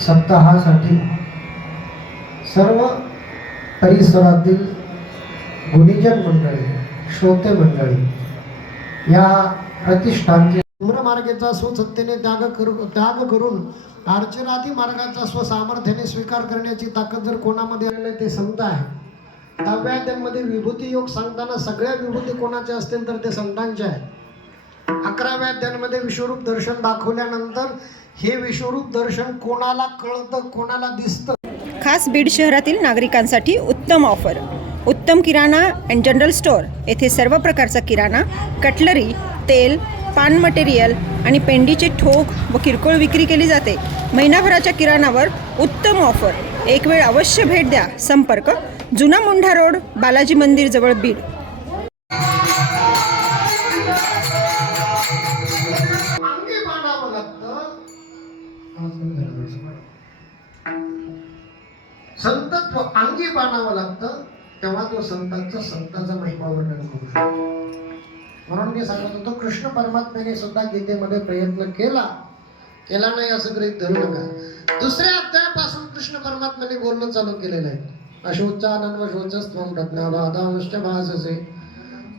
सप्ताहासाठी सर्व परिसरातील गुणीजन मंडळी श्रोते मंडळी या प्रतिष्ठानचे मार्गाचा स्वसत्तेने त्याग करू त्याग करून अर्चनादी मार्गाचा स्वसामर्थ्याने स्वीकार करण्याची ताकद जर कोणामध्ये आलेली ते संत आहे. दहाव्या विभूती योग सांगताना सगळ्या विभूती कोणाच्या असतील तर ते संतांचे आहे अकराव्या अध्यायामध्ये विश्वरूप दर्शन दाखवल्यानंतर हे विश्वरूप दर्शन कोणाला कळतं कोणाला दिसतं? खास बीड शहरातील नागरिकांसाठी उत्तम ऑफर. उत्तम किराणा अँड जनरल स्टोअर येथे सर्व प्रकारचा किराणा कटलरी तेल पान मटेरियल आणि पेंडीचे ठोक व किरकोळ विक्री केली जाते. महिनाभराच्या किराणावर उत्तम ऑफर. एक वेळ अवश्य भेट द्या. संपर्क जुना मुंढा रोड बालाजी मंदिर जवळ बीड. संतत्व अंगी बाणावं लागतं तेव्हा तो संतांचा संतांचा महिमा वर्णन करू शकतो. म्हणून मी सांगत होतो कृष्ण परमात्म्याने सुद्धा गीतेमध्ये प्रयत्न केला. केला नाही असं गृहित धरू नका. दुसऱ्या अध्यायापासून कृष्ण परमात्म्याने बोलणं चालू केलेलं आहे. अशोचानन्व शोचस्त्वं प्रज्ञावादांश्च भाससे.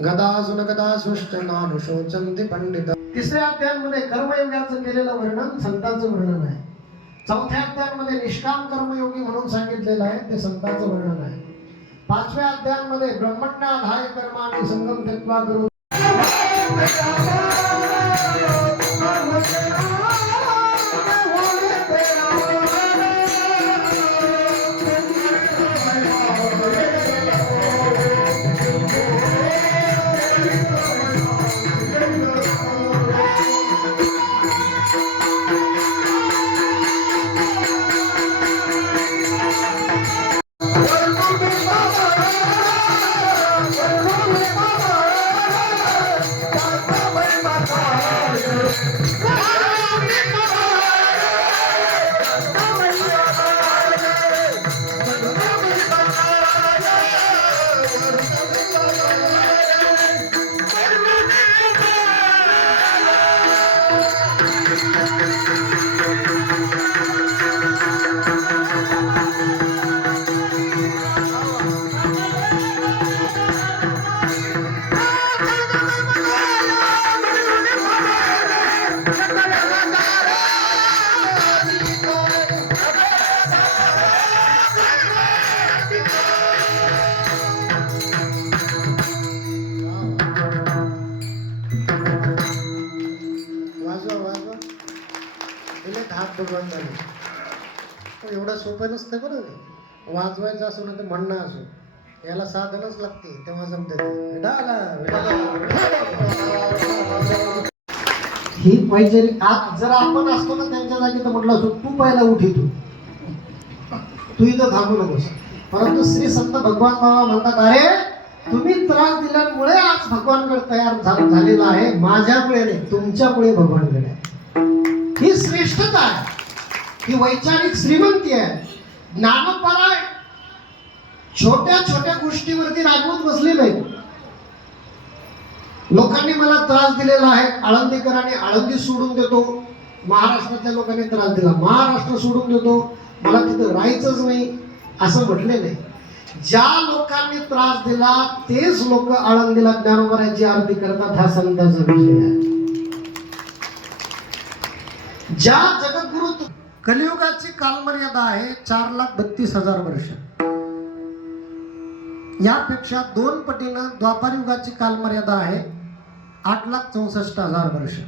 गदासुन गदासुश्च नानुशोचंती पंडित। तिसऱ्या अध्यायामध्ये कर्मयोगाचं केलेलं वर्णन संतांचं वर्णन आहे. चौथ्या अध्यायामध्ये निष्काम कर्मयोगी म्हणून सांगितलेलं आहे ते संतांचं वर्णन आहे. पाचव्या अध्यायामध्ये ब्रह्मण्याधाय कर्म आणि संगम तत्वा करून असतं बरं हे. वाजवायचं असो ना तर म्हणणं असो. याला साधनच लागते तेव्हा जमते ही पाहिजे जर आपण असतो ना त्यांच्या जागी तर म्हटलं असतो तू पहिला उठी तू तू इथं थांबू नकोस. परंतु श्री संत भगवान बाबा म्हणतात अरे तुम्ही त्रास दिल्यामुळे आज भगवानकडे तयार झालेला आहे. माझ्यामुळे नाही तुमच्यामुळे भगवानकडे आहे. ही श्रेष्ठता आहे. ही वैचारिक श्रीमंती आहे. ज्ञानपरा छोट्या छोट्या गोष्टीवरती रागवत बसले नाही लोकांनी मला त्रास दिलेला आहे. आळंदीकरांनी आळंदी सोडून देतो. महाराष्ट्रातल्या लोकांनी त्रास दिला. महाराष्ट्र सोडून देतो. मला तिथं राहायचंच नाही. असं म्हटले नाही. ज्या लोकांनी त्रास दिला तेच लोक आळंदीला ज्ञानोबराची आरती करतात हा संतांचा विषय आहे. ज्या जगद्गुरु कलियुगाची कालमर्यादा आहे चार लाख बत्तीस हजार वर्ष. यापेक्षा दोन पटीनं द्वापार युगाची कालमर्यादा आहे आठ लाख चौसष्ट हजार वर्ष.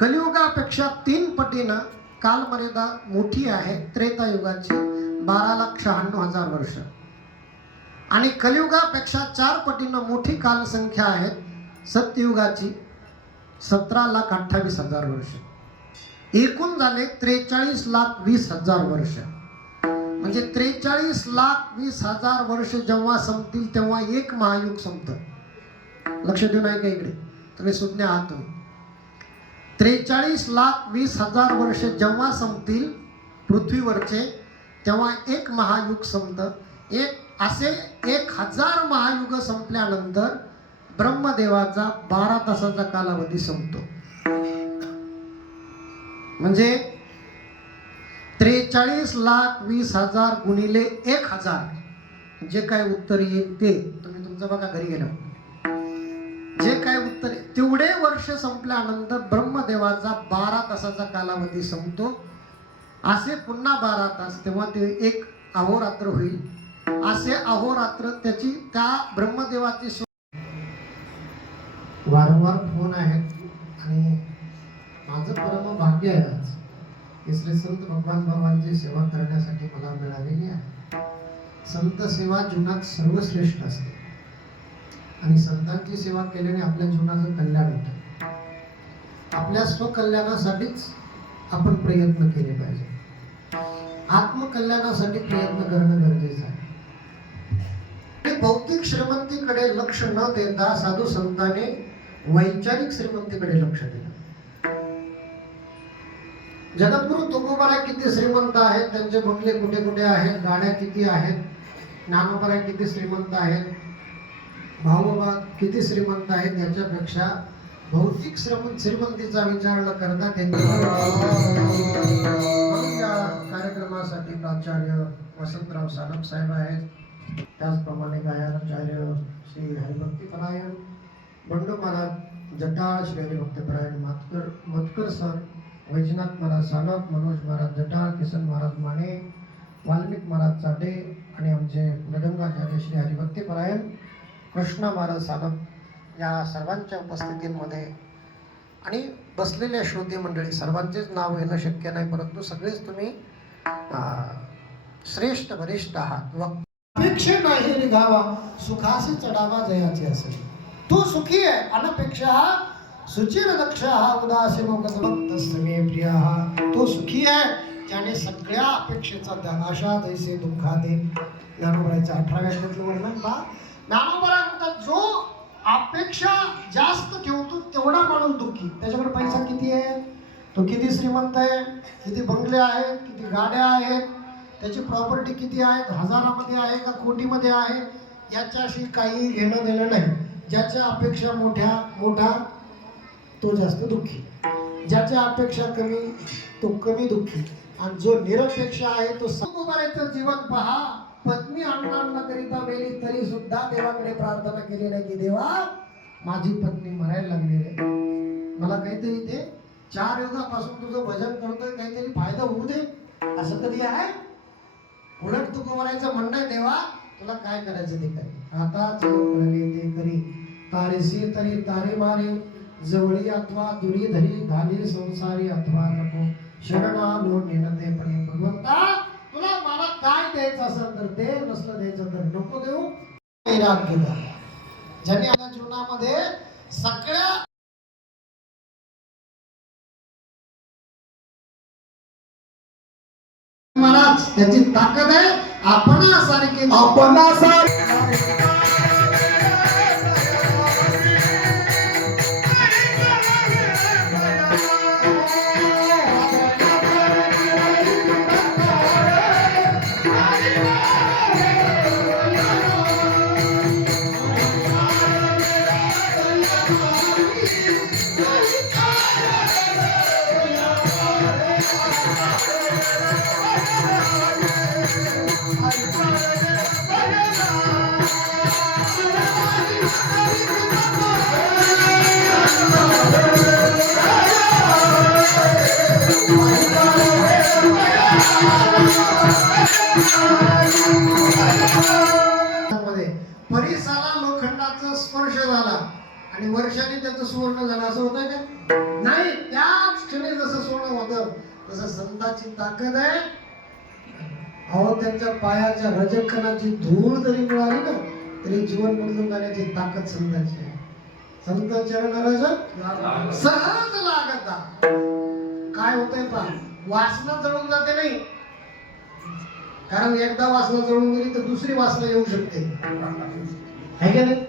कलियुगापेक्षा तीन पटीनं कालमर्यादा मोठी आहे त्रेता युगाची बारा लाख शहाण्णव हजार वर्ष. आणि कलियुगापेक्षा चार पटीनं मोठी कालसंख्या आहे सत्ययुगाची सतरा लाख अठ्ठावीस हजार वर्ष. एकूण झाले त्रेचाळीस लाख वीस हजार वर्ष. म्हणजे त्रेचाळीस लाख वीस हजार वर्ष जेव्हा संपतील तेव्हा एक महायुग संपत. लक्ष देऊन आहे का इकडे. तुम्ही सुज्ञ आहात त्रेचाळीस लाख वीस हजार वर्ष जेव्हा संपतील पृथ्वीवरचे तेव्हा एक महायुग संपत. एक असे एक हजार महायुग संपल्यानंतर ब्रह्मदेवाचा बारा तासाचा कालावधी संपतो. म्हणजे त्रेचाळीस लाख वीस हजार गुणिले एक हजार. जे काय उत्तर येईल ते तुम्ही तुमचं बघा घरी गेलं जे काय उत्तर तेवढे वर्ष संपल्यानंतर ब्रह्मदेवाचा बारा तासाचा कालावधी संपतो. असे पुन्हा बारा तास तेव्हा ते एक अहोरात्र होईल. असे अहोरात्र त्याची त्या ब्रह्मदेवाची वारंवार फोन आहेत. आणि माझं परम भाग्य आहे आज की श्री संत भगवान बाबांची सेवा करण्यासाठी मला मिळालेली आहे. संत सेवा जीवनात सर्वश्रेष्ठ असते. आणि संतांची सेवा केल्याने आपल्या जीवनाचं कल्याण होतं. आपल्या स्वकल्याणासाठीच आपण प्रयत्न केले पाहिजे. आत्मकल्याणासाठी प्रयत्न करणं गरजेचं आहे. भौतिक श्रीमंतीकडे लक्ष न देता साधू संतांनी वैचारिक श्रीमंतीकडे लक्ष दिलं. जगद्गुरु तुकोबाराय किती श्रीमंत आहेत त्यांचे बंगले कुठे कुठे आहेत गाड्या किती आहेत ज्ञानोबराय किती श्रीमंत आहेत भाऊबाबा किती श्रीमंत आहेत याच्यापेक्षा भौतिक श्रमण श्रीमंतीचा विचार न करता त्यांनी या कार्यक्रमासाठी प्राचार्य वसंतराव सानप साहेब आहेत. त्याचप्रमाणे गायनाचार्य श्री हरिभक्तीपरायण बंडू महाराज जटाळ श्री हरिभक्तीपरायण मातकर मतकर सर वैजनाथ महाराज सानप मनोज महाराज जटाळ किसन महाराज माने वाल्मिक महाराज चाटे आणि आमचे मृदंगाचार्य श्री हरिभक्तीपरायण कृष्णा महाराज सानप या सर्वांच्या उपस्थितींमध्ये आणि बसलेल्या श्रोते मंडळी सर्वांचेच नाव येणं शक्य नाही परंतु सगळेच तुम्ही श्रेष्ठ वरिष्ठ आहात. व अपेक्षे नाही निघावा सुखासी चढावा जयाचे असेल. तू सुखी आहे अनपेक्षा सुचिर दक्ष हा उदासीन भक्तस्तमे प्रिय। हा तो सुखी आहे ज्याने सगळ्या अपेक्षेचा धनाशा दैसे दुःखा दे ज्ञानोबरायचा अठराव्या अध्यायातलं वर्णन पहा. ज्ञानोबरा म्हणतात जो अपेक्षा जास्त ठेवतो तेवढा माणूस दुःखी. त्याच्याकडे पैसा किती आहे? तो किती श्रीमंत आहे? किती बंगले आहेत? किती गाड्या आहेत? त्याची प्रॉपर्टी किती आहेत हजारामध्ये आहे का कोटीमध्ये आहे? याच्याशी काही घेणं देणं नाही. ज्याच्या अपेक्षा मोठ्या मोठा तो जास्त दुःखी. ज्याच्या अपेक्षा कमी तो कमी दुःखी. आणि जो निरपेक्ष आहे तो समुबाराचं जीवन पहा. पत्नी अण्णांना करिता मेली तरी सुद्धा देवाकडे प्रार्थना केली नाही की देवा माझी पत्नी मरायला लागली रे. मला काहीतरी ते चार युगापासून तुझं भजन करतोय काहीतरी फायदा होऊ दे. असं कधी आहे? उलट तू कुमारायचं म्हणणं आहे देवा तुला काय करायचं ते करी. आता ते करी. तारेसी तरी तारे मारे. जवळी अथवा दुरी धरी घाली संसारी अथवा नको. शरणा लो नेनते प्रेम भगवंता तुला मला काय द्यायचं असेल तर दे नसलं द्यायचं तर नको देऊ. वैराग केला. ज्याने आपल्या जीवनामध्ये सगळ्या महाराज त्याची ताकद आहे आपणासारखे मध्ये तसं ताकद आहे. अहो त्यांच्या पायाच्या रजकणाची धूळ जरी मिळाली ना तरी जीवन बदलून जाण्याची ताकद संताची आहे. संत चरण रजक सहज लागता काय होतंय पा वासना जळून जाते नाही. कारण एकदा वासना जळून गेली तर दुसरी वासना येऊ शकते. है का नाही?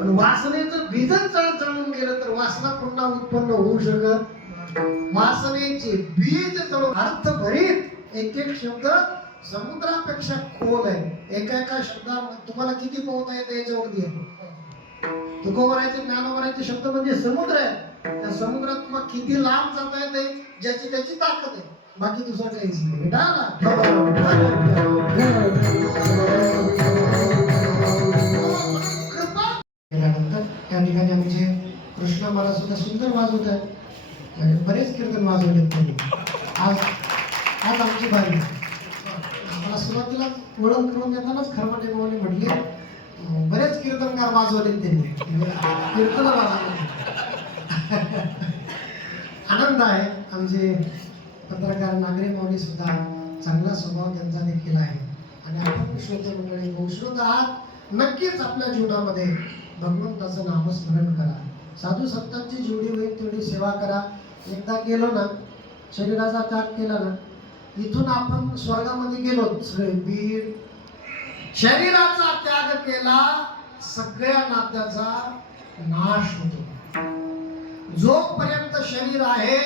पण वासनेचं बीजच जळ जळून गेलं तर वासना पुन्हा उत्पन्न होऊ शकत वासनेचे बीज जळून अर्थ भरीत एक एक शब्द समुद्रापेक्षा खोल आहे. एका एका शब्दा तुम्हाला किती पोहता येते याच्यावरती आहे? तुकोबरायचे ज्ञानोबरायचे शब्द म्हणजे समुद्र आहे. त्या समुद्रात तुम्हाला किती लांब जाता येते ज्याची त्याची ताकद आहे. बाकी दुसरं काहीच नाही. त्या ठिकाणी आमचे कृष्ण मला सुद्धा सुंदर वाजवत आहे आणि बरेच कीर्तन वाजवले त्यांनी. आज आज आमची बारी मला सुरुवातीला ओळख करून देतानाच खरमाटे भाऊने म्हटले बरेच कीर्तनकार वाजवले त्यांनी. कीर्तन वाजवले आनंद आहे. आमचे पत्रकार नागरे माऊली सुद्धा चांगला स्वभाव त्यांचा देखील आहे. आणि आपण श्रोते मंडळी श्रोत आहात नक्कीच आपल्या जीवनामध्ये भगवंताचं नामस्मरण करा. साधू संतांची जेवढी होईल तेवढी सेवा करा. एकदा गेलो ना शरीराचा त्याग केला ना इथून आपण स्वर्गामध्ये गेलो. बीड शरीराचा त्याग केला सगळ्या नात्याचा नाश होतो. जोपर्यंत शरीर आहे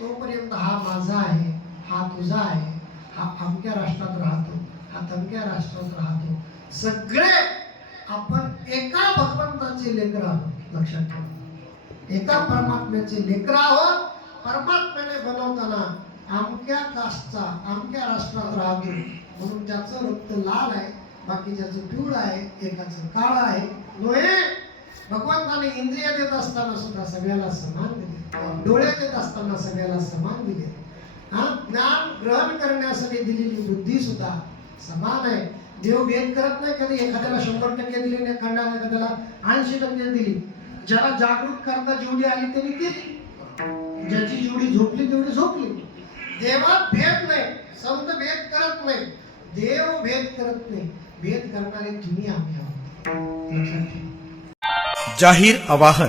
तोपर्यंत हा माझा आहे हा तुझा आहे हा अमक्या राष्ट्रात राहतो हा तमक्या राष्ट्रात राहतो. सगळे आपण एका भगवंताचे लेकर आहोत लक्षात ठेवा. एका परमात्म्याचे लेकर आहोत परमात्म्याने बनवताना अमक्या कास्टचा अमक्या राष्ट्रात राहतो. म्हणून त्याचं रक्त लाल आहे बाकी ज्याचं पिवळं आहे एकाचं काळ आहे नोहे भगवंताने इंद्रिय देत असताना सुद्धा सगळ्याला समान दिले. डोळे देत असताना सगळ्याला समान दिले. हा ज्ञान ग्रहण करण्यासाठी दिलेली बुद्धी सुद्धा समान आहे. देव भेद करत नाही कधी एखाद्याला शंभर टक्के दिली नाही एखाद्याला एखाद्याला ऐंशी टक्के दिली. ज्याला जागृत करता जेवढी आली त्यांनी केली ज्याची जेवढी झोपली तेवढी झोपली देवात भेद नाही संत भेद करत नाही देव भेद करत नाही भेद करणारे तुम्ही आम्ही आहोत लक्षात ठेवा जाहीर आवाहन